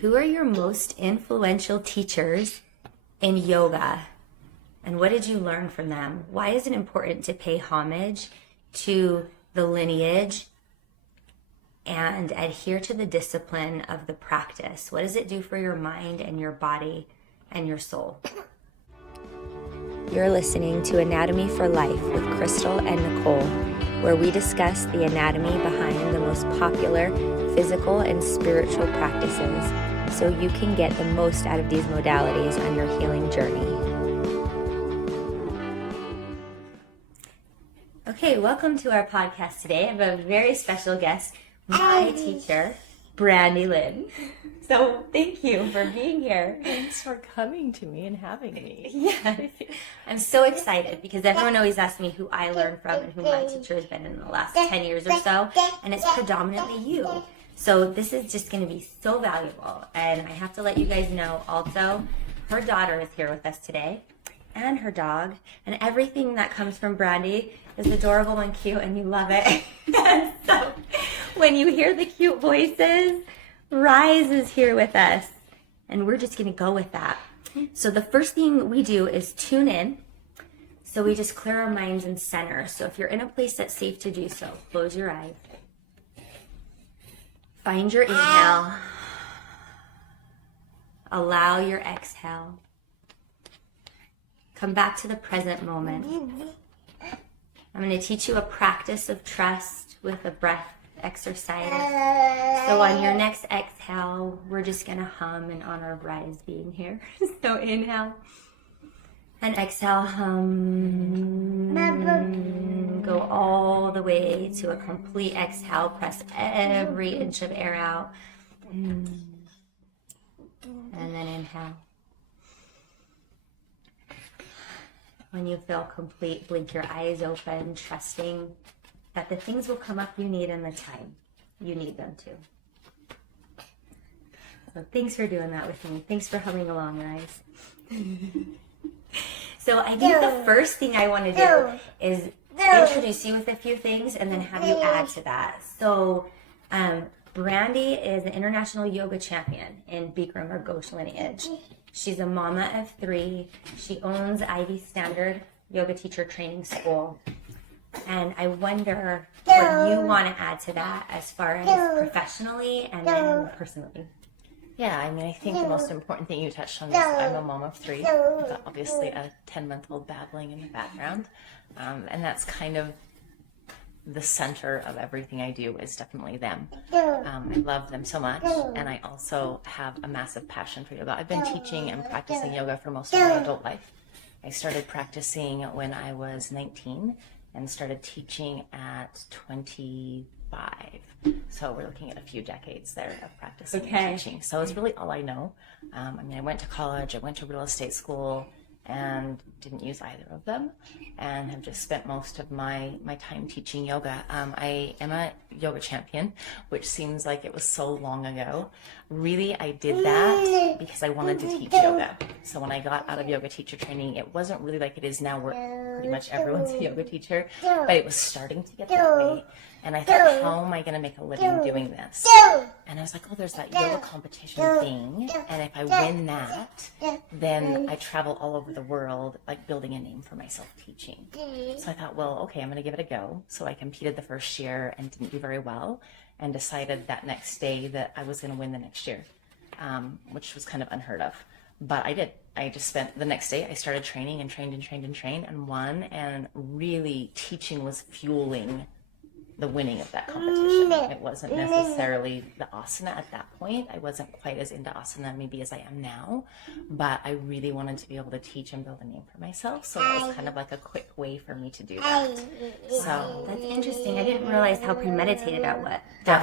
Who are your most influential teachers in yoga? And what did you learn from them? Why is it important to pay homage to the lineage and adhere to the discipline of the practice? What does it do for your mind and your body and your soul? You're listening to Anatomy for Life with Crystal and Nicole, where we discuss the anatomy behind the most popular physical and spiritual practices so you can get the most out of these modalities on your healing journey. Okay, welcome to our podcast today. I have a very special guest, my teacher, Brandy Lynn. So thank you for being here. Thanks for coming to me and having me. Yeah, I'm so excited because everyone always asks me who I learn from and who my teacher has been in the last 10 years or so, and it's predominantly you. So this is just going to be so valuable, and I have to let you guys know also, her daughter is here with us today, and her dog, and everything that comes from Brandy is adorable and cute, and you love it. And so when you hear the cute voices, Rise is here with us, and we're just going to go with that. So the first thing we do is tune in. So we just clear our minds and center. So if you're in a place that's safe to do so, close your eyes. Find your inhale. Allow your exhale. Come back to the present moment. I'm going to teach you a practice of trust with a breath exercise. So on your next exhale, we're just going to hum and honor Rise being here. So inhale and exhale, hum. Go all the way to a complete exhale. Press every inch of air out. And then inhale. When you feel complete, blink your eyes open, trusting that the things will come up you need in the time you need them to. So thanks for doing that with me. Thanks for humming along, Rise. So I think the first thing I want to do is introduce you with a few things and then have you add to that. So Brandy is an international yoga champion in Bikram or Ghosh lineage. She's a mama of 3. She owns Ivy Standard Yoga Teacher Training School. And I wonder what you want to add to that as far as professionally and then personally. Yeah, I mean, I think the most important thing you touched on is I'm a mom of 3. I've got obviously a 10-month-old babbling in the background. And that's kind of the center of everything I do is definitely them. I love them so much. And I also have a massive passion for yoga. I've been teaching and practicing yoga for most of my adult life. I started practicing when I was 19 and started teaching at 25. So we're looking at a few decades there of practicing and teaching. So it's really all I know. I mean, I went to college, I went to real estate school, and didn't use either of them, and have just spent most of my time teaching yoga. I am a yoga champion, which seems like it was so long ago. Really, I did that because I wanted to teach yoga. So when I got out of yoga teacher training, it wasn't really like it is now where pretty much everyone's a yoga teacher, but it was starting to get that way. And I thought, how am I going to make a living doing this? And I was like, oh, there's that yoga competition thing. And if I win that, then I travel all over the world, like building a name for myself teaching. So I thought, well, okay, I'm going to give it a go. So I competed the first year and didn't do very well, and decided that next day that I was going to win the next year, which was kind of unheard of. But I did. I just spent the next day, I started training and trained and won. And really teaching was fueling the winning of that competition. It wasn't necessarily the asana at that point. I wasn't quite as into asana maybe as I am now, but I really wanted to be able to teach and build a name for myself. So that was kind of like a quick way for me to do that. So that's interesting. I didn't realize how premeditated that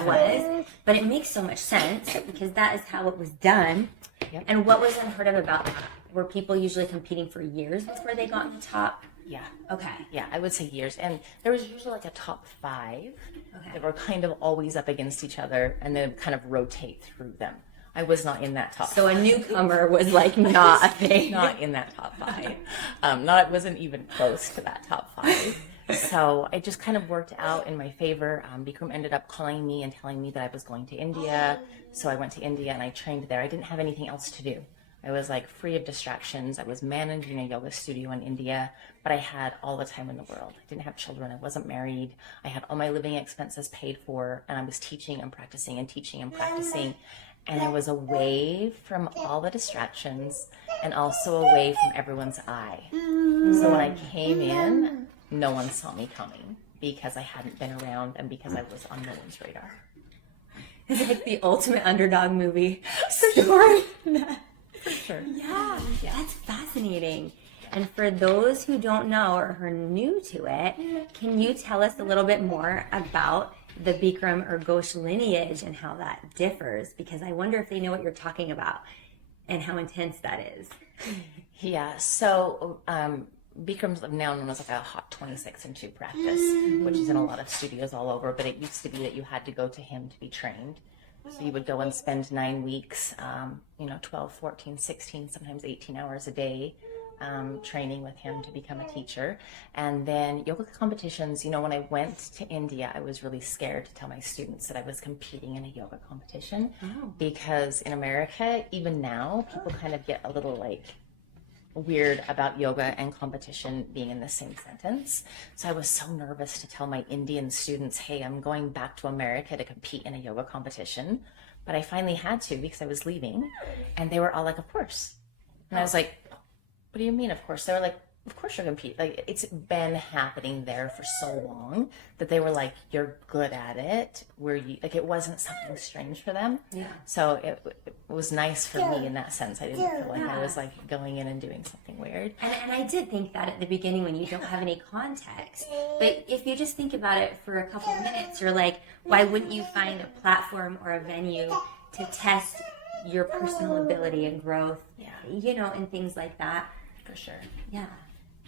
was, but it makes so much sense because that is how it was done. Yep. And what was unheard of about that? Were people usually competing for years before they got in the top? Yeah. Okay. Yeah, I would say years. And there was usually like a top 5 that were kind of always up against each other and then kind of rotate through them. I was not in that top 5. So a newcomer was like not a thing. Not in that top 5. Wasn't even close to that top 5. So it just kind of worked out in my favor. Bikram ended up calling me and telling me that I was going to India. So I went to India and I trained there. I didn't have anything else to do. I was like free of distractions. I was managing a yoga studio in India, but I had all the time in the world. I didn't have children. I wasn't married. I had all my living expenses paid for, and I was teaching and practicing and teaching and practicing. And I was away from all the distractions and also away from everyone's eye. So when I came in, no one saw me coming because I hadn't been around and because I was on no one's radar. It's like the ultimate underdog movie story. For sure. Yeah, that's fascinating. And for those who don't know or who are new to it, can you tell us a little bit more about the Bikram or Ghosh lineage and how that differs? Because I wonder if they know what you're talking about and how intense that is. Yeah, so Bikram's now known as like a hot 26-2 practice, which is in a lot of studios all over, but it used to be that you had to go to him to be trained. So you would go and spend 9 weeks, 12, 14, 16, sometimes 18 hours a day training with him to become a teacher. And then yoga competitions, when I went to India, I was really scared to tell my students that I was competing in a yoga competition because in America, even now, people kind of get a little weird about yoga and competition being in the same sentence. So I was so nervous to tell my Indian students, hey, I'm going back to America to compete in a yoga competition. But I finally had to because I was leaving. And they were all like, of course. And I was like, what do you mean, of course? They were like, of course you're compete. Like, it's been happening there for so long that they were like, you're good at it. It wasn't something strange for them. Yeah. So it was nice for me in that sense. I didn't feel like I was like going in and doing something weird. And I did think that at the beginning when you don't have any context. But if you just think about it for a couple minutes, you're like, why wouldn't you find a platform or a venue to test your personal ability and growth, and things like that? For sure. Yeah.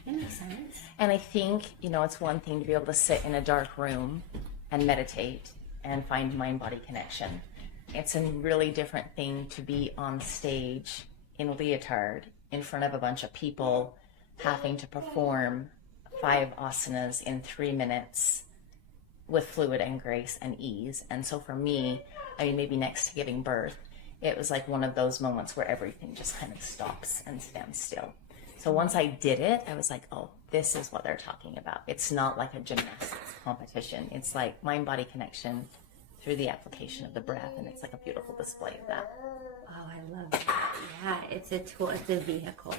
That makes sense. And I think, it's one thing to be able to sit in a dark room and meditate and find mind-body connection. It's a really different thing to be on stage in a leotard in front of a bunch of people having to perform 5 asanas in 3 minutes with fluid and grace and ease. And so for me, maybe next to giving birth, it was like one of those moments where everything just kind of stops and stands still. So once I did it, I was like, oh, this is what they're talking about. It's not like a gymnastics competition. It's like mind-body connection through the application of the breath, and it's like a beautiful display of that. Oh, I love that. Yeah, it's a vehicle.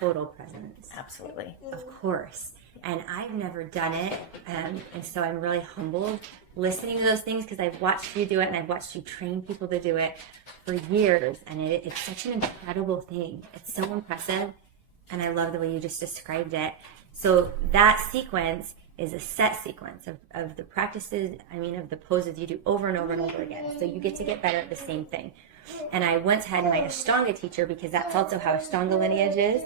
Total presence. Absolutely. Of course. And I've never done it, and so I'm really humbled listening to those things because I've watched you do it and I've watched you train people to do it for years, and it's such an incredible thing. It's so impressive. And I love the way you just described it. So that sequence is a set sequence of the practices, of the poses you do over and over and over again. So you get to get better at the same thing. And I once had my Ashtanga teacher, because that's also how Ashtanga lineage is,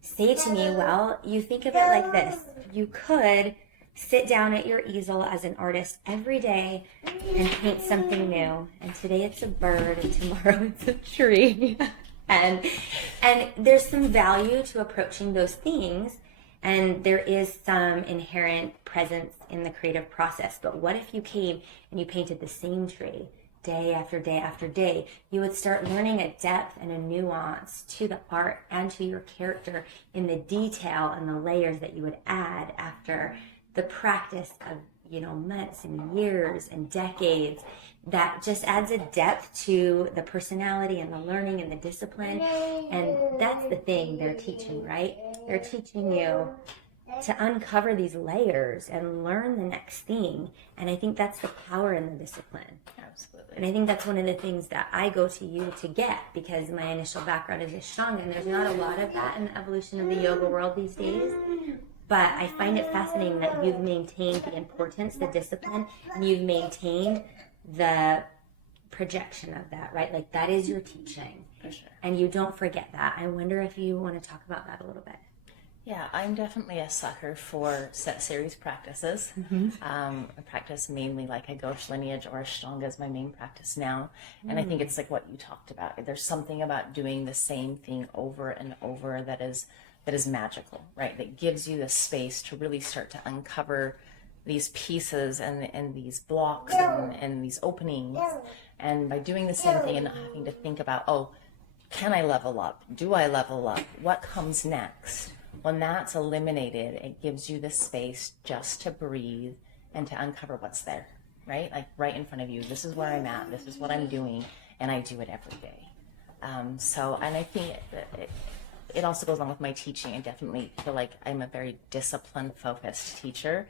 say to me, well, you think of it like this. You could sit down at your easel as an artist every day and paint something new. And today it's a bird and tomorrow it's a tree. And there's some value to approaching those things, and there is some inherent presence in the creative process. But what if you came and you painted the same tree day after day after day? You would start learning a depth and a nuance to the art and to your character in the detail and the layers that you would add after the practice of months and years and decades. That just adds a depth to the personality and the learning and the discipline. And that's the thing they're teaching, right? They're teaching you to uncover these layers and learn the next thing. And I think that's the power in the discipline. Absolutely. And I think that's one of the things that I go to you to get, because my initial background is Ashtanga, and there's not a lot of that in the evolution of the yoga world these days. But I find it fascinating that you've maintained the importance, the discipline, and you've maintained the projection of that, right? Like, that is your teaching. For sure. And you don't forget that. I wonder if you want to talk about that a little bit. Yeah, I'm definitely a sucker for set series practices. I practice mainly like a Ghosh lineage, or Ashtanga is my main practice now. And I think it's like what you talked about. There's something about doing the same thing over and over that is that is magical, right? That gives you the space to really start to uncover these pieces and these blocks and these openings. And by doing the same thing and not having to think about, oh, can I level up? Do I level up? What comes next? When that's eliminated, it gives you the space just to breathe and to uncover what's there, right? Like right in front of you. This is where I'm at. This is what I'm doing. And I do it every day. And I think it also goes along with my teaching. I definitely feel like I'm a very discipline-focused teacher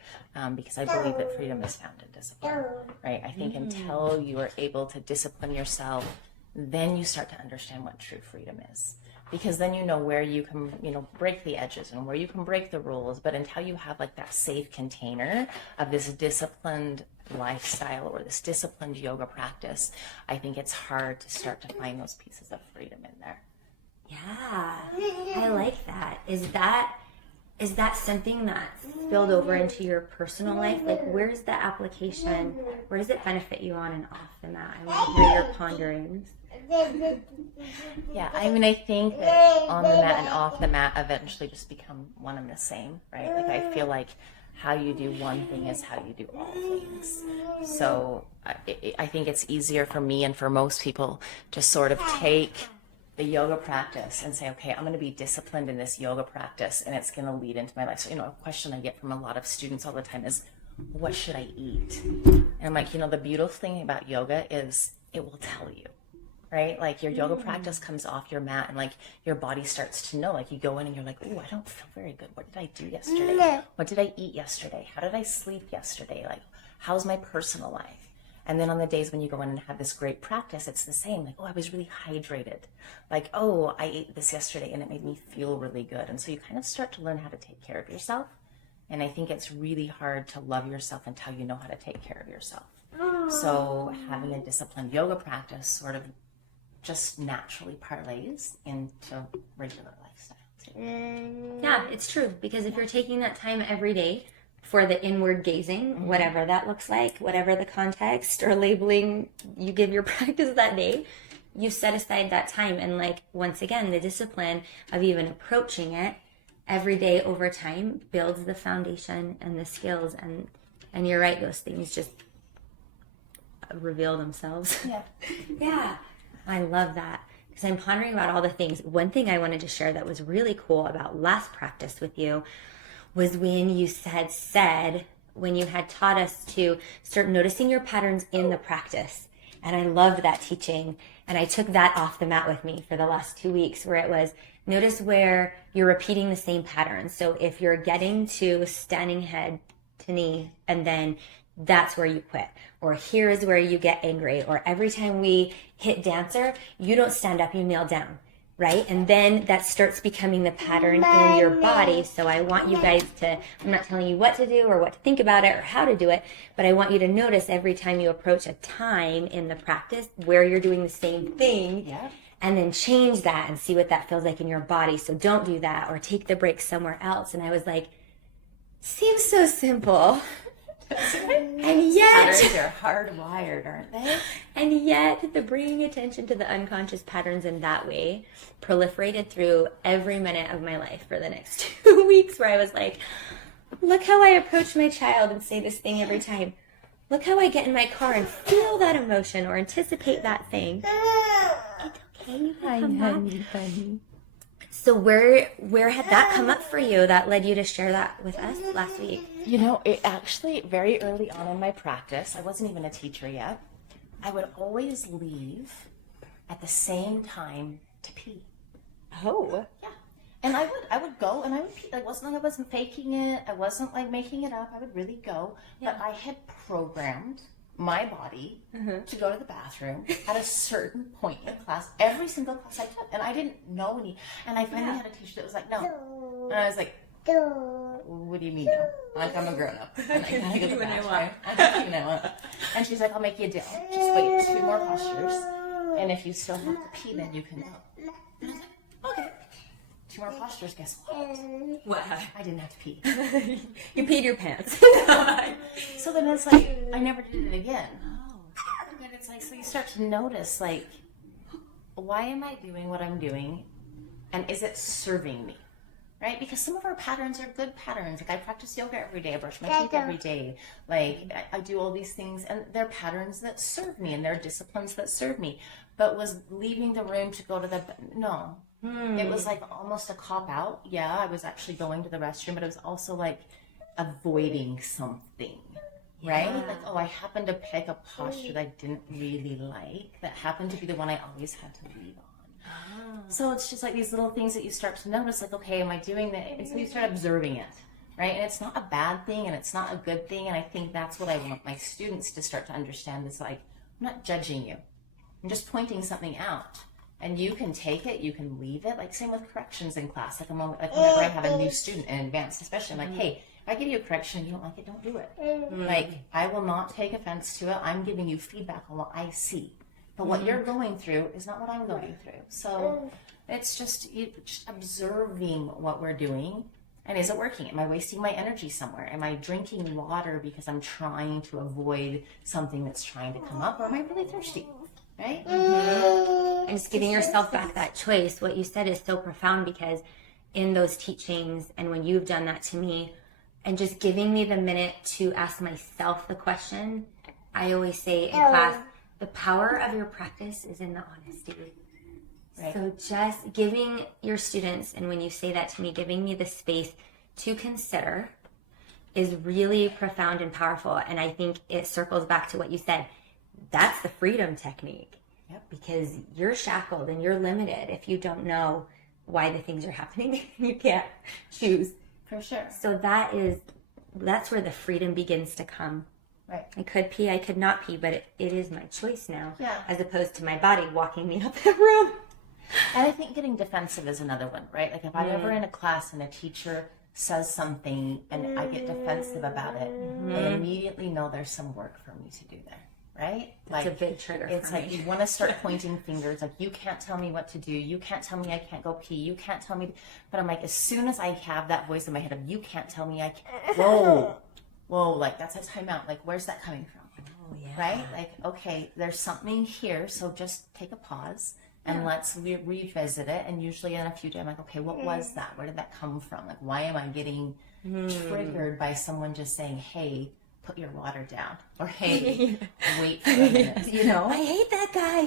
because I believe that freedom is found in discipline, right? I think until you are able to discipline yourself, then you start to understand what true freedom is. Because then you know where you can, break the edges and where you can break the rules. But until you have like that safe container of this disciplined lifestyle or this disciplined yoga practice, I think it's hard to start to find those pieces of freedom in there. Yeah, I like that. Is that something that's spilled over into your personal life? Like, where's the application? Where does it benefit you on and off the mat? I want to hear your ponderings. Yeah, I think that on the mat and off the mat eventually just become one and the same, right? Like, I feel like how you do one thing is how you do all things. So I think it's easier for me and for most people to sort of take the yoga practice and say, okay, I'm going to be disciplined in this yoga practice and it's going to lead into my life. So, a question I get from a lot of students all the time is, what should I eat? And I'm like, the beautiful thing about yoga is it will tell you, right? Like your yoga practice comes off your mat and like your body starts to know, like you go in and you're like, oh, I don't feel very good. What did I do yesterday? What did I eat yesterday? How did I sleep yesterday? Like, how's my personal life? And then on the days when you go in and have this great practice, it's the same. Like, oh, I was really hydrated. Like, oh, I ate this yesterday and it made me feel really good. And so you kind of start to learn how to take care of yourself. And I think it's really hard to love yourself until you know how to take care of yourself. So having a disciplined yoga practice sort of just naturally parlays into regular lifestyle too. Yeah, it's true. Because if you're taking that time every day for the inward gazing, whatever that looks like, whatever the context or labeling you give your practice that day, you've set aside that time. And like, once again, the discipline of even approaching it every day over time builds the foundation and the skills. And you're right, those things just reveal themselves. Yeah. Yeah. I love that. Because I'm pondering about all the things. One thing I wanted to share that was really cool about last practice with you was when you said when you had taught us to start noticing your patterns in the practice. And I loved that teaching. And I took that off the mat with me for the last 2 weeks, where it was, notice where you're repeating the same patterns. So if you're getting to standing head to knee, and then that's where you quit, or here is where you get angry, or every time we hit dancer, you don't stand up, you kneel down. Right? And then that starts becoming the pattern in your body. So I want you guys to, I'm not telling you what to do or what to think about it or how to do it, but I want you to notice every time you approach a time in the practice where you're doing the same thing, and then change that and see what that feels like in your body. So don't do that, or take the break somewhere else. And I was like, seems so simple. And yet, patterns are hardwired, aren't they? And yet, the bringing attention to the unconscious patterns in that way proliferated through every minute of my life for the next 2 weeks, where I was like, look how I approach my child and say this thing every time. Look how I get in my car and feel that emotion or anticipate that thing. It's okay. Honey. So where had that come up for you that led you to share that with us last week? It actually, very early on in my practice, I wasn't even a teacher yet, I would always leave at the same time to pee. Oh. Yeah. And I would go and I would pee. I wasn't faking it. I wasn't like making it up. I would really go. Yeah. But I had programmed my body to go to the bathroom at a certain point in class, every single class I took. And I didn't know any. And I finally had a teacher that was like, no. And I was like, what do you mean no? Like, I'm a grown up. And I can go to the bathroom. I can do what I want. And she's like, I'll make you do. Just wait 2 more postures. And if you still have to pee, then you can go. And I was like, okay. 2 more postures, guess what? What? I didn't have to pee. You peed your pants. So then it's like, I never did it again. And it's like, so you start to notice, like, why am I doing what I'm doing? And is it serving me? right? Because some of our patterns are good patterns. Like I practice yoga every day, I brush my teeth every day. Like I do all these things, and they're patterns that serve me, and they're disciplines that serve me. But was leaving the room to go to the, no. It was like almost a cop out. Yeah, I was actually going to the restroom, but it was also like avoiding something. Right? Like, oh, I happened to pick a posture that I didn't really like, that happened to be the one I always had to lead on. So it's just like these little things that you start to notice, like, okay, am I doing that? And so you start observing it, right? And it's not a bad thing, and it's not a good thing. And I think that's what I want my students to start to understand is like, I'm not judging you. I'm just pointing something out. And you can take it, you can leave it. Like same with corrections in class. Like whenever I have a new student in advanced, especially, I'm like, hey, if I give you a correction and you don't like it, don't do it. Like, I will not take offense to it. I'm giving you feedback on what I see. But what you're going through is not what I'm going through. So it's just observing what we're doing. And is it working? Am I wasting my energy somewhere? Am I drinking water because I'm trying to avoid something that's trying to come up? Or am I really thirsty? Right? And just giving yourself back that choice. What you said is so profound, because in those teachings and when you've done that to me, and just giving me the minute to ask myself the question, I always say in class, the power of your practice is in the honesty. Right. So just giving your students, and when you say that to me, giving me the space to consider is really profound and powerful. And I think it circles back to what you said. That's the freedom technique. Yep. Because you're shackled and you're limited if you don't know why the things are happening. You can't choose. For sure. So that's where the freedom begins to come. Right. I could pee, I could not pee, but it is my choice now. Yeah. As opposed to my body walking me up the room. And I think getting defensive is another one, right? Like if I'm ever in a class and a teacher says something and I get defensive about it, I immediately know there's some work for me to do there. Right? That's like, a big trigger. It's like you want to start pointing fingers. Like, you can't tell me what to do. You can't tell me I can't go pee. You can't tell me. But I'm like, as soon as I have that voice in my head of you can't tell me I can't. Whoa, like that's a timeout. Like, where's that coming from? Oh, yeah. Right? Like, okay, there's something here. So just take a pause and let's revisit it. And usually in a few days, I'm like, okay, what was that? Where did that come from? Like, why am I getting triggered by someone just saying, hey, put your water down, or hey, wait for a minute. You know, I hate that guy.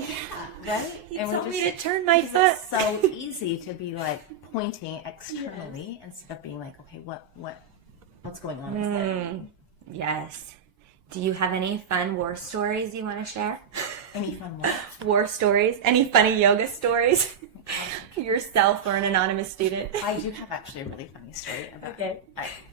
Yeah, right? He told me to turn my foot. It's so easy to be like pointing externally instead of being like, okay, what's going on there? Yes. Do you have any fun war stories you want to share? Any fun what? War stories? Any funny yoga stories? Yourself or an anonymous student? I do have actually a really funny story about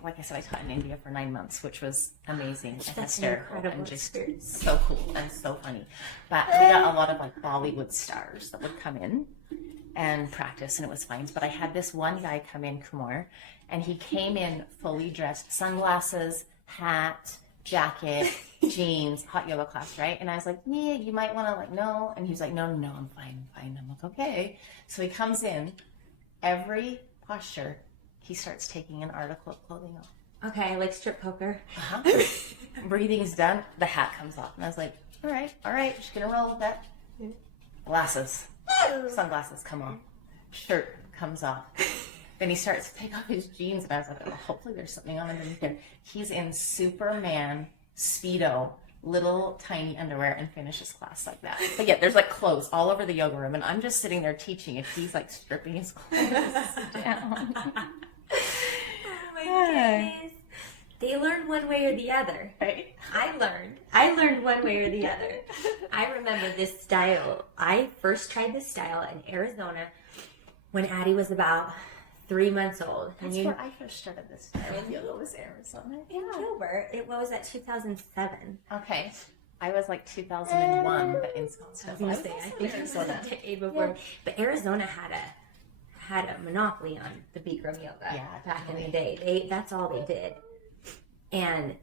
like I said, I taught in India for 9 months, which was amazing and hysterical and just so cool and so funny. But we got a lot of like Bollywood stars that would come in and practice, and it was fine. But I had this one guy come in, Kumar, and he came in fully dressed, sunglasses, hat, jacket, jeans, hot yoga class, right? And I was like, yeah, you might want to like, no. And he's like, no, I'm fine. I'm like, okay. So he comes in, every posture, he starts taking an article of clothing off. Okay, like strip poker. Breathing is done, the hat comes off. And I was like, all right, just gonna roll with that. Glasses, sunglasses come off. Shirt comes off. Then he starts to take off his jeans, and I was like, oh, hopefully there's something on underneath there. He's in Superman Speedo, little tiny underwear, and finishes class like that. But yeah, there's like clothes all over the yoga room, and I'm just sitting there teaching, and he's like stripping his clothes down. Oh my goodness. They learn one way or the other. Right? I learned one way or the other. I remember this style. I first tried this style in Arizona when Addie was about 3 months old. That's where I first started this style. Yoga was Arizona. In Gilbert. It was at 2007. Okay. I was like 2001, but in Scottsdale. I think Arizona before. But Arizona had a monopoly on the Bikram yoga back in the day. That's all they did. And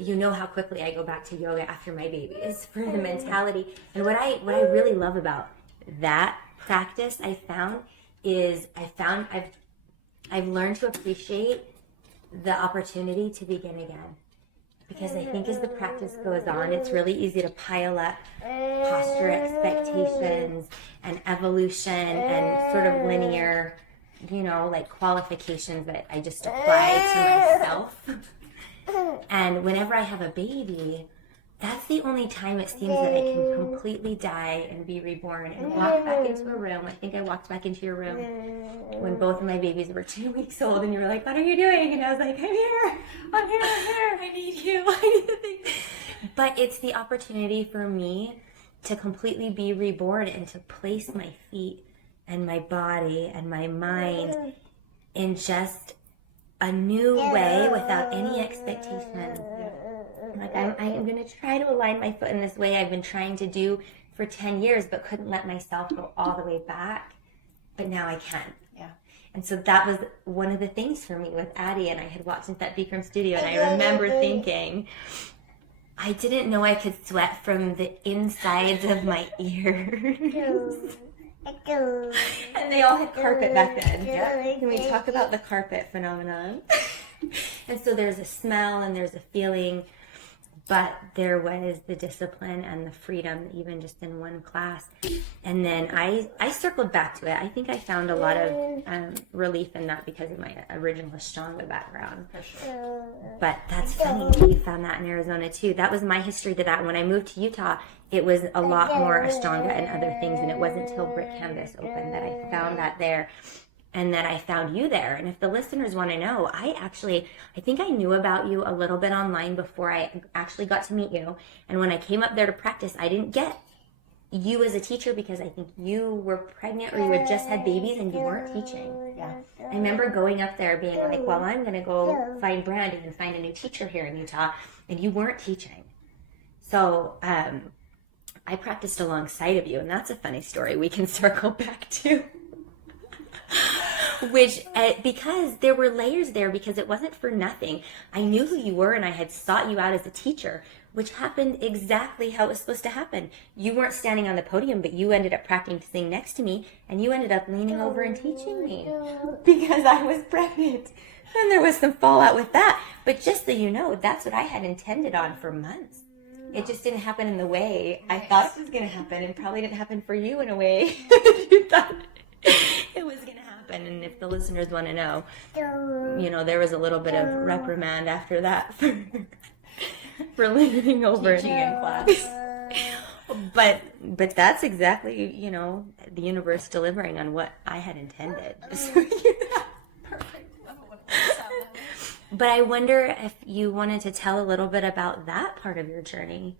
you know how quickly I go back to yoga after my babies for the mentality. And what I really love about that practice I've learned to appreciate the opportunity to begin again. Because I think as the practice goes on, it's really easy to pile up posture expectations and evolution and sort of linear you know, like qualifications that I just apply to myself. And whenever I have a baby, that's the only time it seems that I can completely die and be reborn and walk back into a room. I think I walked back into your room when both of my babies were 2 weeks old, and you were like, "What are you doing?" And I was like, "I'm here. I need you. I need the thing." But it's the opportunity for me to completely be reborn and to place my feet and my body and my mind in just a new way without any expectation. Like I'm going to try to align my foot in this way I've been trying to do for 10 years, but couldn't let myself go all the way back. But now I can. Yeah. And so that was one of the things for me with Addie. And I had walked into that Bikram studio, and I remember thinking, I didn't know I could sweat from the insides of my ears. And they all had carpet back then. Yeah. Can we talk about the carpet phenomenon? And so there's a smell and there's a feeling, but there was the discipline and the freedom, even just in one class. And then I circled back to it. I think I found a lot of relief in that because of my original Ashtanga background. For sure. But that's funny that you found that in Arizona too. That was my history to that. When I moved to Utah, it was a lot more Ashtanga and other things, and it wasn't until Brick Canvas opened that I found that there. And then I found you there. And if the listeners want to know, I think I knew about you a little bit online before I actually got to meet you. And when I came up there to practice, I didn't get you as a teacher because I think you were pregnant or you had just had babies and you weren't teaching. Yeah. I remember going up there being like, well, I'm going to go find Brandy and find a new teacher here in Utah. And you weren't teaching. So I practiced alongside of you. And that's a funny story we can circle back to. Which, because there were layers there, because it wasn't for nothing. I knew who you were and I had sought you out as a teacher, which happened exactly how it was supposed to happen. You weren't standing on the podium, but you ended up practicing next to me, and you ended up leaning over and teaching me because I was pregnant. And there was some fallout with that. But just so you know, that's what I had intended on for months. It just didn't happen in the way I thought it was going to happen, and probably didn't happen for you in a way you thought it was going to happen. And if the listeners want to know, you know, there was a little bit of reprimand after that for leaning over Teaching in class. But that's exactly, you know, the universe delivering on what I had intended. Perfect. But I wonder if you wanted to tell a little bit about that part of your journey.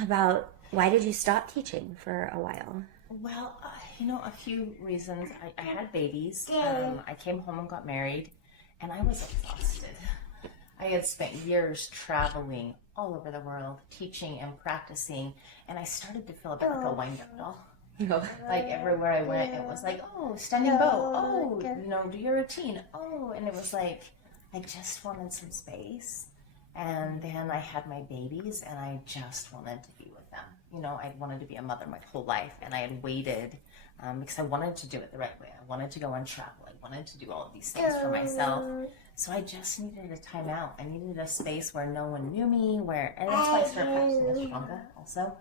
About why did you stop teaching for a while? Well, you know, a few reasons. I had babies. I came home and got married, and I was exhausted. I had spent years traveling all over the world, teaching and practicing, and I started to feel a bit like a wind-up doll. Like everywhere I went, it was like, oh, standing bow. Oh, you know, do your routine. Oh, and it was like, I just wanted some space. And then I had my babies, and I just wanted to be with them. You know, I wanted to be a mother my whole life, and I had waited because I wanted to do it the right way. I wanted to go and travel. I wanted to do all of these things for myself. So I just needed a time out. I needed a space where no one knew me, and that's why I started practicing Ashtanga also.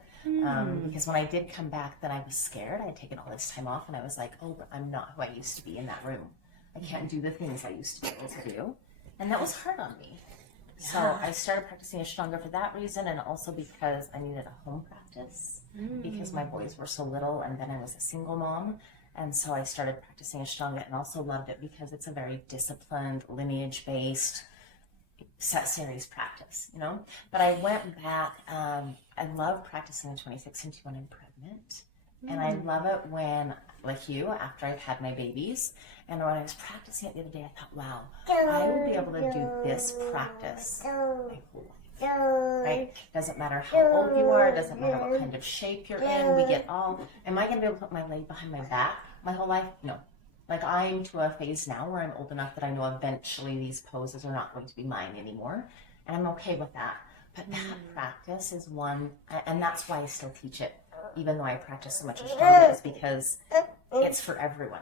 Because when I did come back, then I was scared. I had taken all this time off, and I was like, oh, but I'm not who I used to be in that room. I can't do the things I used to be able to do. And that was hard on me. So I started practicing Ashtanga for that reason, and also because I needed a home practice because my boys were so little, and then I was a single mom. And so I started practicing Ashtanga and also loved it because it's a very disciplined, lineage-based, set series practice, you know? But I went back, I love practicing the 26 and 2 when I'm pregnant. And I love it when, like you, after I've had my babies. And when I was practicing it the other day, I thought, wow, I would be able to do this practice my whole life. Right? Doesn't matter how old you are, doesn't matter what kind of shape you're in, we get all, am I going to be able to put my leg behind my back my whole life? No. Like I'm to a phase now where I'm old enough that I know eventually these poses are not going to be mine anymore. And I'm okay with that. But that practice is one, and that's why I still teach it, even though I practice so much Ashtanga, is because it's for everyone,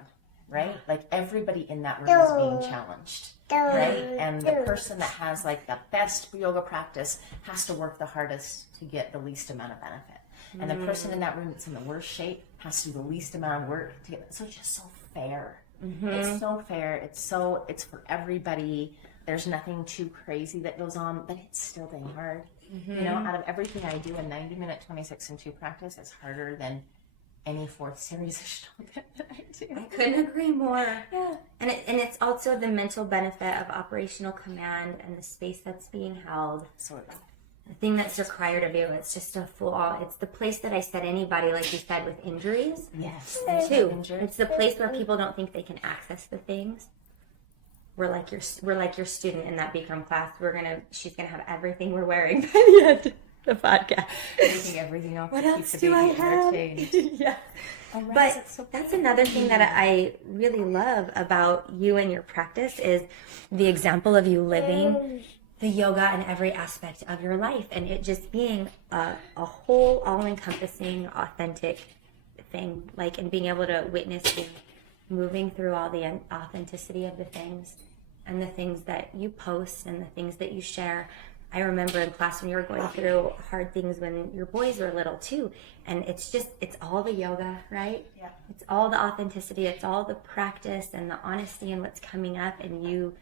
right? Like everybody in that room is being challenged, right? And the person that has like the best yoga practice has to work the hardest to get the least amount of benefit. And the person in that room that's in the worst shape has to do the least amount of work to get, so it's just so fair. It's so fair. It's for everybody. There's nothing too crazy that goes on, but it's still dang hard. You know, out of everything I do, a 90-minute 26 and 2 practice is harder than any fourth series of Stonga that I do. I couldn't agree more. Yeah. And it's also the mental benefit of operational command and the space that's being held. So The thing that's required of you, it's just a it's the place that I set anybody, like you said, with injuries. yes, Too. It's the place where people don't think they can access the things. We're like your student in that Bikram class. She's gonna have everything we're wearing by the end of the podcast. Taking everything off. What to else keep the do I baby have? entertained. Yeah. Oh, right, But that's so that's another thing that I really love about you and your practice is the example of you living the yoga in every aspect of your life, and it just being a whole, all-encompassing, authentic thing, like, and being able to witness you moving through all the authenticity of the things and the things that you post and the things that you share. I remember in class when you were going through hard things when your boys were little too, and it's all the yoga, right? Yeah. It's all the authenticity, it's all the practice and the honesty and what's coming up, and you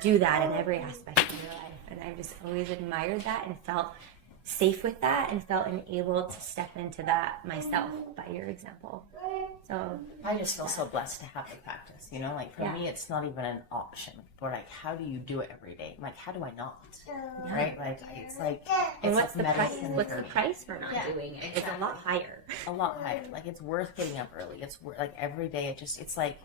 do that in every aspect of your life. And I've just always admired that and felt safe with that and felt able to step into that myself by your example. So I just feel so blessed to have the practice, you know, like for me, it's not even an option. People are like, how do you do it every day? I'm like, how do I not? Right? Like, it's like, and it's what's like the price? medicine What's for the me. price for not doing it? It's a lot higher. A lot higher. Like, it's worth getting up early. It's like every day, it's like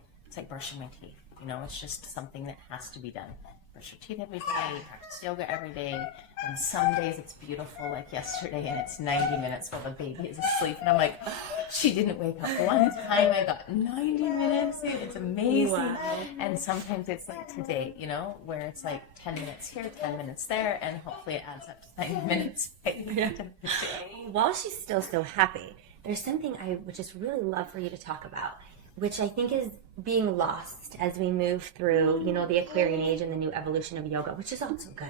brushing my teeth. You know, it's just something that has to be done. Brush your teeth every day, practice yoga every day, and some days it's beautiful, like yesterday, and it's 90 minutes while the baby is asleep, and I'm like, oh, she didn't wake up one time. I got 90 minutes. It's amazing. Wow. And sometimes it's like today, you know, where it's like 10 minutes here, 10 minutes there, and hopefully it adds up to 90 minutes by the end of the day. While she's still so happy, there's something I would just really love for you to talk about, which I think is being lost as we move through, you know, the Aquarian age and the new evolution of yoga, which is also good,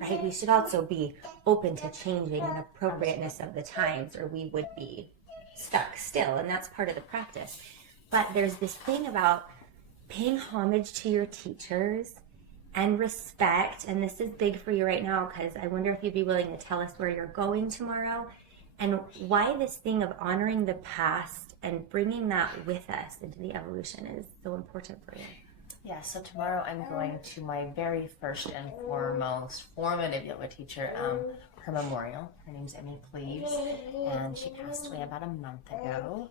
right? We should also be open to changing and appropriateness of the times, or we would be stuck still, and that's part of the practice. But there's this thing about paying homage to your teachers and respect, and this is big for you right now, because I wonder if you'd be willing to tell us where you're going tomorrow and why this thing of honoring the past and bringing that with us into the evolution is so important for you. Yeah, so tomorrow I'm going to my very first and foremost formative yoga teacher, her memorial. Her name's Emmy Cleaves, and she passed away about a month ago.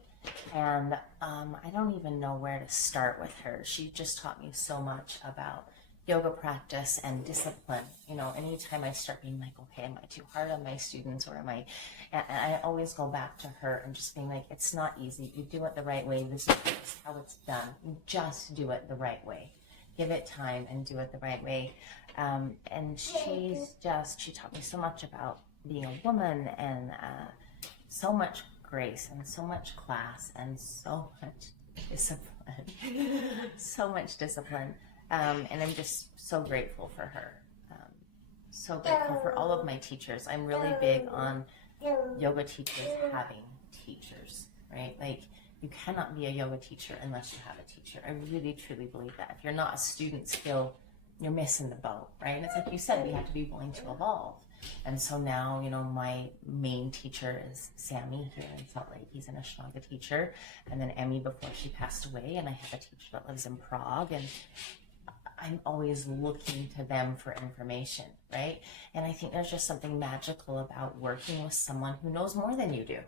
And I don't even know where to start with her. She just taught me so much about yoga practice and discipline. You know, anytime I start being like, okay, am I too hard on my students, or am I, and I always go back to her and just being like, it's not easy. You do it the right way. This is how it's done. You just do it the right way. Give it time and do it the right way. And she taught me so much about being a woman, and so much grace and so much class and so much discipline. So much discipline. And I'm just so grateful for her. So grateful for all of my teachers. I'm really big on yoga teachers having teachers, right? Like, you cannot be a yoga teacher unless you have a teacher. I really, truly believe that. If you're not a student still, you're missing the boat, right? And it's like you said, we have to be willing to evolve. And so now, you know, my main teacher is Sammy here in Salt Lake. He's an Ashtanga teacher. And then Emmy before she passed away. And I have a teacher that lives in Prague. And I'm always looking to them for information, right? And I think there's just something magical about working with someone who knows more than you do,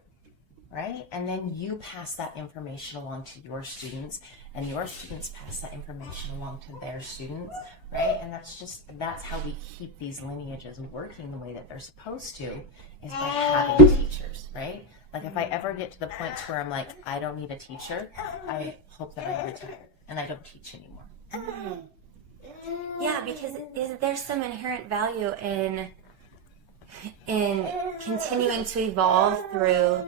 right? And then you pass that information along to your students, and your students pass that information along to their students, right? And that's how we keep these lineages working the way that they're supposed to, is by having teachers, right? Like, if I ever get to the point where I'm like, I don't need a teacher, I hope that I retire and I don't teach anymore. Yeah, because there's some inherent value in continuing to evolve through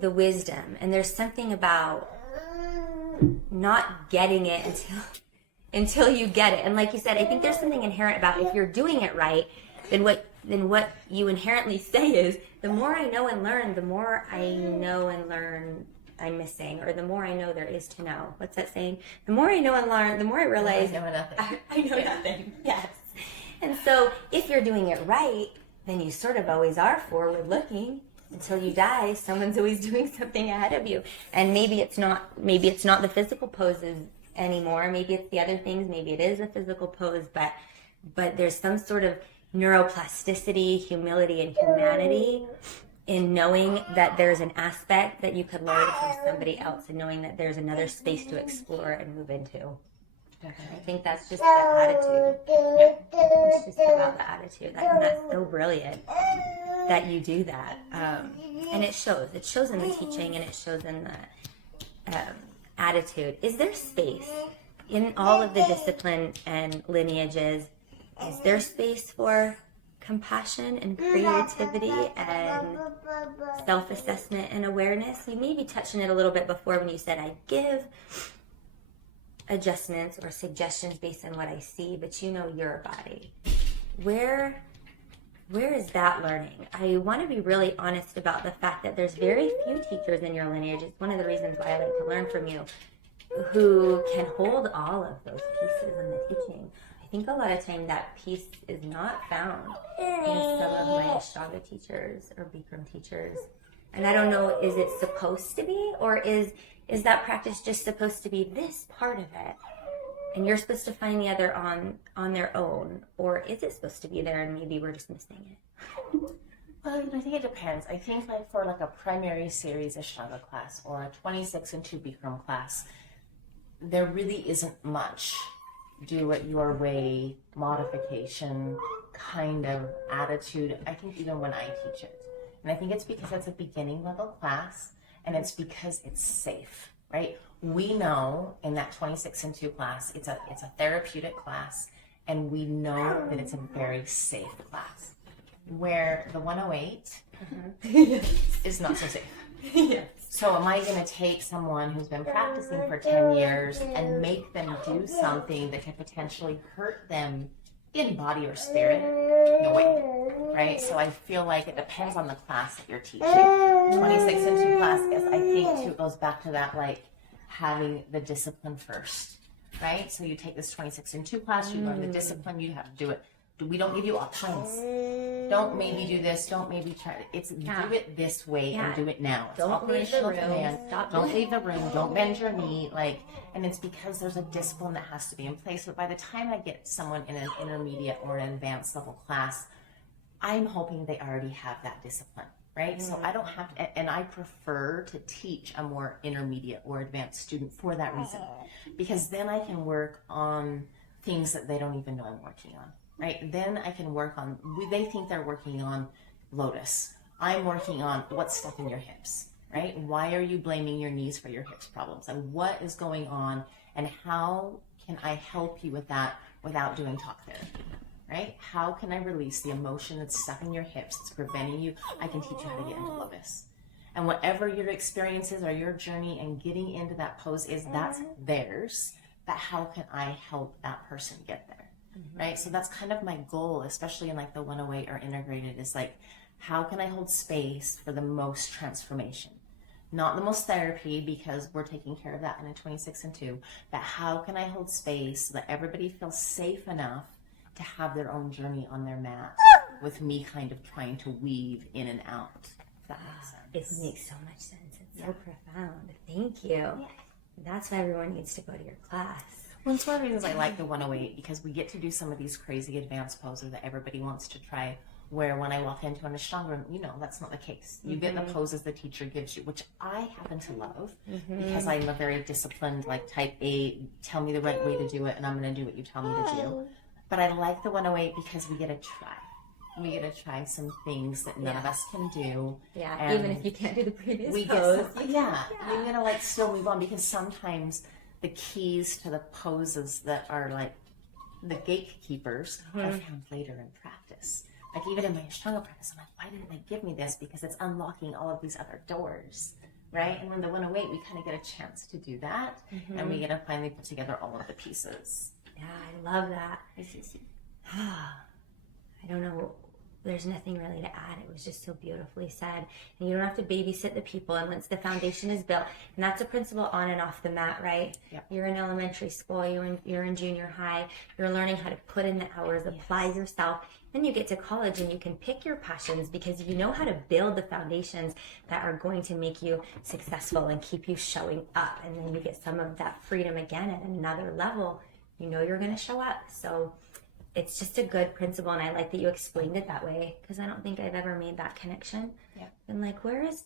the wisdom, and there's something about not getting it until you get it. And like you said, I think there's something inherent about, if you're doing it right, then what you inherently say is, the more I know and learn, the more I know and learn I'm missing, or the more I know there is to know. What's that saying? The more I know and learn, the more I realize I know nothing. I know nothing. Yes. And so if you're doing it right, then you sort of always are forward looking. Until you die, someone's always doing something ahead of you. And maybe it's not the physical poses anymore. Maybe it's the other things. Maybe it is a physical pose, but there's some sort of neuroplasticity, humility, and humanity in knowing that there's an aspect that you could learn from somebody else, and knowing that there's another space to explore and move into. I think that's just the attitude. It's just about the attitude. And that's so brilliant that you do that. And it shows. It shows in the teaching, and it shows in the attitude. Is there space in all of the discipline and lineages? Is there space for compassion and creativity and self-assessment and awareness? You maybe touched on it a little bit before when you said, I give adjustments or suggestions based on what I see, but you know your body. Where is that learning? I want to be really honest about the fact that there's very few teachers in your lineage. It's one of the reasons why I like to learn from you, who can hold all of those pieces in the teaching. I think a lot of time that piece is not found in some of my Ashtanga teachers or Bikram teachers. And I don't know, is it supposed to be, or is that practice just supposed to be this part of it, and you're supposed to find the other on their own, or is it supposed to be there and maybe we're just missing it? Well, I think it depends. I think like for like a primary series Ashtanga class or a 26 and 2 Bikram class, there really isn't much do it your way modification kind of attitude. I think even when I teach it, and I think it's because it's a beginning level class, and it's because it's safe, right? We know in that 26 and 2 class, it's a therapeutic class, and we know that it's a very safe class. Where the 108 is not so safe. Yes. So am I going to take someone who's been practicing for 10 years and make them do something that could potentially hurt them in body or spirit? No way, right? So I feel like it depends on the class that you're teaching. 26 and 2 class, I think too, goes back to that, like having the discipline first, right? So you take this 26 and 2 class, you learn the discipline, you have to do it. We don't give you options. Don't maybe do this. Don't maybe try. It's do it this way and do it now. It's Don't leave the room. Don't leave the room. Don't bend your knee. And it's because there's a discipline that has to be in place. But by the time I get someone in an intermediate or an advanced level class, I'm hoping they already have that discipline, right? So I don't have to, and I prefer to teach a more intermediate or advanced student for that reason, because then I can work on things that they don't even know I'm working on. Right, then I can work on, they think they're working on lotus. I'm working on what's stuck in your hips, right? Why are you blaming your knees for your hips problems? And what is going on, and how can I help you with that without doing talk therapy, right? How can I release the emotion that's stuck in your hips that's preventing you? I can teach you how to get into lotus. And whatever your experiences or your journey and getting into that pose is, that's theirs. But how can I help that person get there? Right? So that's kind of my goal, especially in like the 108 or integrated, is like, how can I hold space for the most transformation? Not the most therapy, because we're taking care of that in a 26 and 2, but how can I hold space so that everybody feels safe enough to have their own journey on their mat with me kind of trying to weave in and out, if that makes sense. It makes so much sense. It's so profound. Thank you. Yeah. That's why everyone needs to go to your class. Well, it's one of the reasons I like the 108, because we get to do some of these crazy advanced poses that everybody wants to try, where when I walk into an Ashtanga room, that's not the case. You get the poses the teacher gives you, which I happen to love, because I'm a very disciplined, like type A, tell me the right way to do it, and I'm going to do what you tell me to do. But I like the 108 because we get to try. We get to try some things that none of us can do. Yeah, and even if you can't do the previous pose. You gotta like still move on, because sometimes the keys to the poses that are like the gatekeepers are found later in practice. Like even in my Ashtanga practice, I'm like, why didn't they give me this? Because it's unlocking all of these other doors, right? And when the 108, we kind of get a chance to do that, and we get to finally put together all of the pieces. Yeah, I love that. I don't know there's nothing really to add. It was just so beautifully said. And you don't have to babysit the people. And once the foundation is built, and that's a principle on and off the mat, right? Yep. You're in elementary school, you're in junior high, you're learning how to put in the hours, apply yourself. Then you get to college and you can pick your passions because you know how to build the foundations that are going to make you successful and keep you showing up. And then you get some of that freedom again at another level. You know you're going to show up. So it's just a good principle, and I like that you explained it that way because I don't think I've ever made that connection. Yeah. And like, where is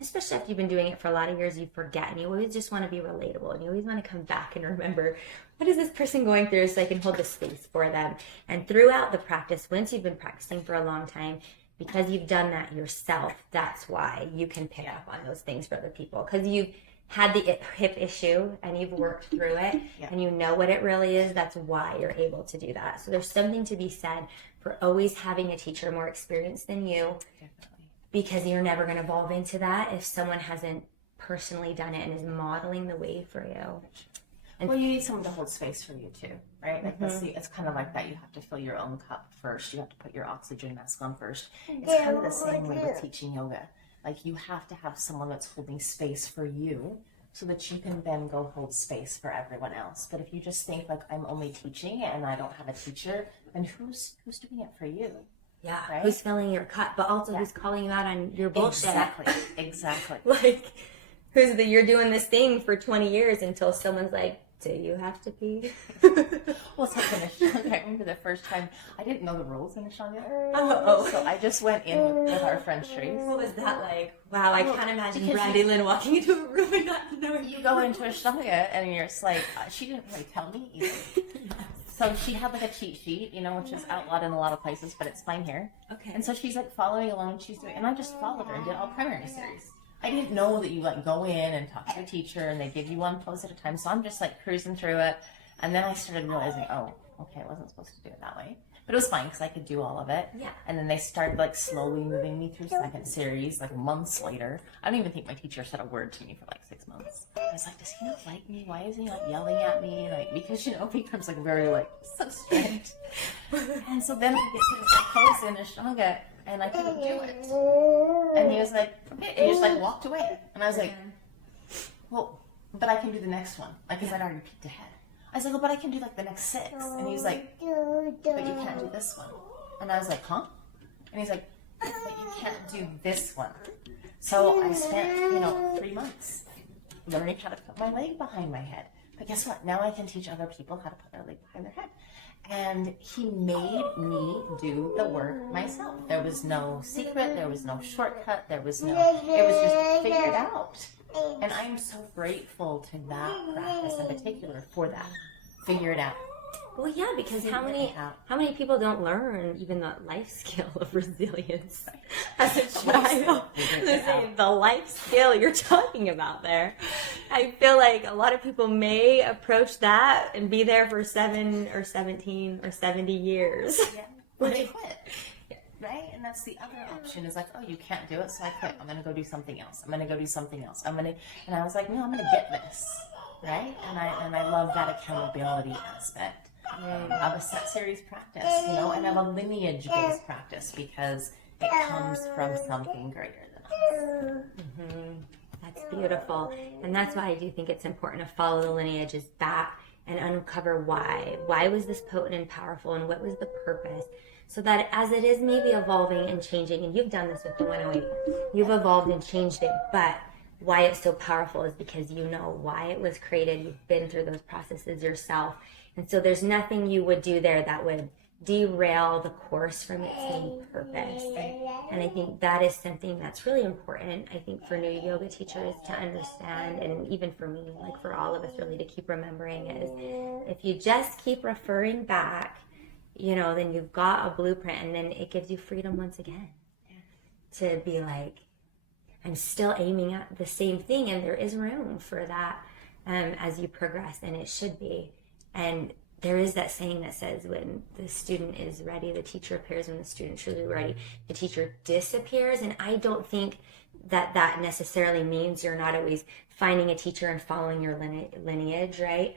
especially if you've been doing it for a lot of years, you forget, and you always just want to be relatable, and you always want to come back and remember, what is this person going through, so I can hold the space for them. And throughout the practice, once you've been practicing for a long time, because you've done that yourself, that's why you can pick up on those things for other people, because you've had the hip issue and you've worked through it and you know what it really is. That's why you're able to do that. So there's something to be said for always having a teacher more experienced than you. Definitely. Because you're never going to evolve into that if someone hasn't personally done it and is modeling the way for you. And well, you need someone to hold space for you too, right? Like it's kind of like that. You have to fill your own cup first. You have to put your oxygen mask on first. It's kind of the same way with teaching yoga. Like, you have to have someone that's holding space for you so that you can then go hold space for everyone else. But if you just think, like, I'm only teaching and I don't have a teacher, then who's doing it for you? Yeah, right? Who's filling your cup, but also who's calling you out on your bullshit. Exactly. Like, you're doing this thing for 20 years until someone's like, do you have to pee? Well, it's like in Ashtanga. I remember the first time, I didn't know the rules in Ashtanga. So I just went in with our friend Shrees. What was that like? Wow, I can't imagine Brandy Lynn walking into a room and not knowing. You go into Ashtanga and you're just like, she didn't really tell me either. So she had like a cheat sheet, which is outlawed in a lot of places, but it's fine here. Okay. And so she's like following along and she's doing, and I just followed her and did all primary series. I didn't know that you like go in and talk to your teacher and they give you one pose at a time. So I'm just like cruising through it. And then I started realizing, oh, okay, I wasn't supposed to do it that way. But it was fine because I could do all of it. Yeah. And then they started like slowly moving me through second series, like months later. I don't even think my teacher said a word to me for like 6 months. I was like, does he not like me? Why is he like yelling at me? Like, because becomes like very like so strict. And so then I get to this pose in Ashtanga and I couldn't do it. And he was like, okay, and he just like walked away. And I was like, well, but I can do the next one. Like, because I'd already peeked ahead. I was like, well, but I can do like the next 6. And he was like, but you can't do this one. And I was like, huh? And he's like, but you can't do this one. So I spent, 3 months learning how to put my leg behind my head. But guess what? Now I can teach other people how to put their leg behind their head. And he made me do the work myself. There was no secret. There was no shortcut. It was just figured out. And I'm so grateful to that practice in particular for that. Figure it out. Well, yeah, because how many people don't learn even the life skill of resilience as a child? The life skill you're talking about there. I feel like a lot of people may approach that and be there for 7 or 17 or 70 years. Yeah. Or they quit. Right? And that's the other option is like, oh, you can't do it, so I quit. I'm going to go do something else. And I was like, no, I'm going to get this. Right? And I love that accountability aspect of a set series practice, and of a lineage-based practice because it comes from something greater than us. Mm-hmm. That's beautiful. And that's why I do think it's important to follow the lineages back and uncover why. Why was this potent and powerful, and what was the purpose? So that as it is maybe evolving and changing, and you've done this with the 108, you've evolved and changed it, but why it's so powerful is because you know why it was created. You've been through those processes yourself. And so there's nothing you would do there that would derail the course from its main purpose. And I think that is something that's really important, I think, for new yoga teachers to understand, and even for me, like for all of us really to keep remembering is if you just keep referring back, then you've got a blueprint, and then it gives you freedom once again to be like, I'm still aiming at the same thing, and there is room for that as you progress, and it should be. And there is that saying that says when the student is ready, the teacher appears. When the student is truly ready, the teacher disappears. And I don't think that necessarily means you're not always finding a teacher and following your lineage, right?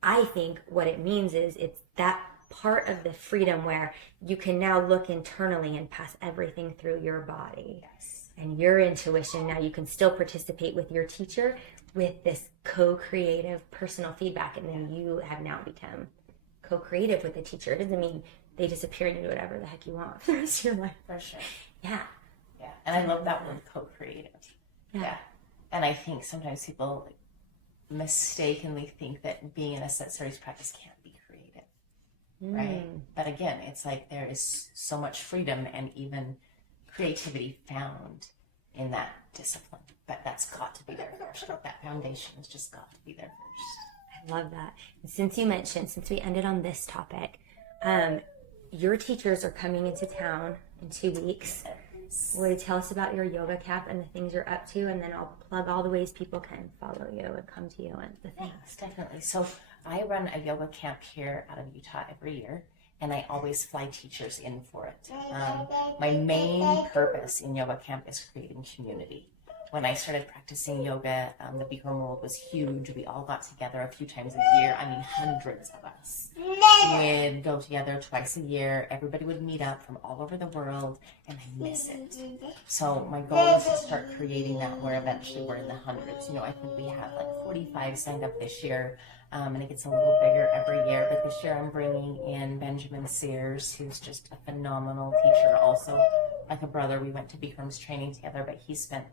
I think what it means is it's that part of the freedom where you can now look internally and pass everything through your body. Yes. And your intuition, now you can still participate with your teacher with this co-creative personal feedback, and then you have now become co-creative with the teacher. It doesn't mean they disappear and you do whatever the heck you want for the rest of your life. For sure. Yeah. Yeah. And I love that word, co-creative. Yeah. And I think sometimes people mistakenly think that being in a set series practice can't be creative. Right? But again, it's like there is so much freedom and even creativity found in that discipline. But that's got to be there first. Like that foundation has just got to be there first. I love that. And since we ended on this topic, your teachers are coming into town in 2 weeks. Will you tell us about your yoga camp and the things you're up to, and then I'll plug all the ways people can follow you and come to you and the things. Yes, definitely. So I run a yoga camp here out of Utah every year, and I always fly teachers in for it. My main purpose in yoga camp is creating community. When I started practicing yoga, the Bikram world was huge. We all got together a few times a year. I mean, hundreds of us would go together twice a year. Everybody would meet up from all over the world, and I miss it. So my goal is to start creating that where eventually we're in the hundreds. You know, I think we have like 45 signed up this year, and it gets a little bigger every year. But this year I'm bringing in Benjamin Sears, who's just a phenomenal teacher. Also, like a brother, we went to Bikram's training together, but he spent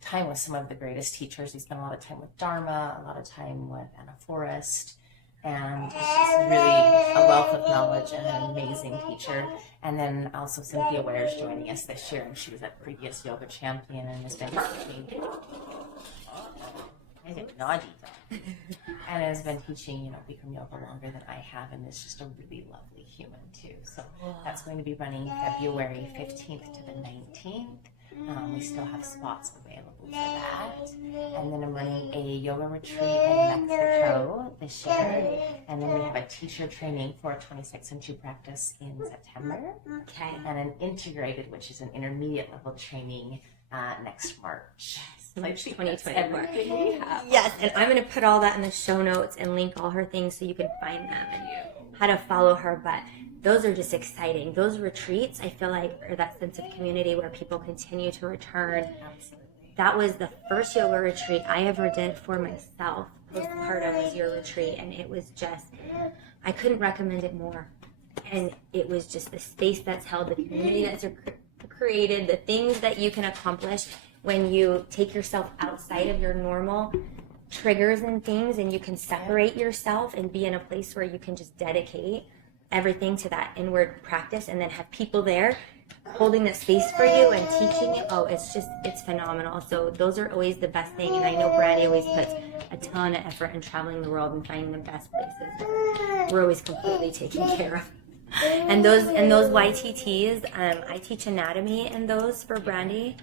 time with some of the greatest teachers. He spent a lot of time with Dharma, a lot of time with Anna Forrest, and he's just really a wealth of knowledge and an amazing teacher. And then also Cynthia Ware is joining us this year, and she was a previous yoga champion and has been teaching. I did naughty though. And has been teaching, Bikram yoga longer than I have, and is just a really lovely human too. So that's going to be running February 15th to the 19th. We still have spots available for that. And then I'm running a yoga retreat in Mexico this year. And then we have a teacher training for a 26 and 2 practice in September. Okay. And an integrated, which is an intermediate level training next March. March 2024. Yes, and I'm going to put all that in the show notes and link all her things so you can find them and how to follow her. But those are just exciting. Those retreats, I feel like, are that sense of community where people continue to return. Absolutely. That was the first yoga retreat I ever did for myself. Postpartum was your retreat, and it was just, I couldn't recommend it more. And it was just the space that's held, the community that's created, the things that you can accomplish when you take yourself outside of your normal triggers and things, and you can separate yourself and be in a place where you can just dedicate everything to that inward practice, and then have people there holding that space for you and teaching you. Oh, it's phenomenal. So those are always the best thing. And I know Brandy always puts a ton of effort in traveling the world and finding the best places. We're always completely taken care of. And those YTTs, I teach anatomy in those for Brandy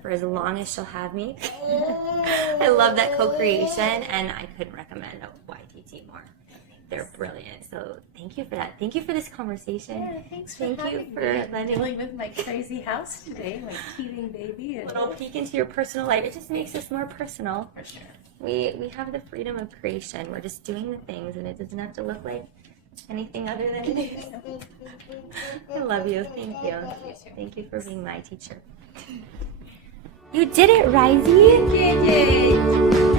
for as long as she'll have me. I love that co-creation, and I couldn't recommend a YTT more. They're brilliant. So thank you for that. Thank you for this conversation. Yeah, thanks for having me. Dealing with my crazy house today, my teething baby. And a little peek into your personal life. It just makes us more personal. For sure. We have the freedom of creation. We're just doing the things, and it doesn't have to look like anything other than it is. I love you. Thank you. Thank you for being my teacher. You did it, Risey. You did it.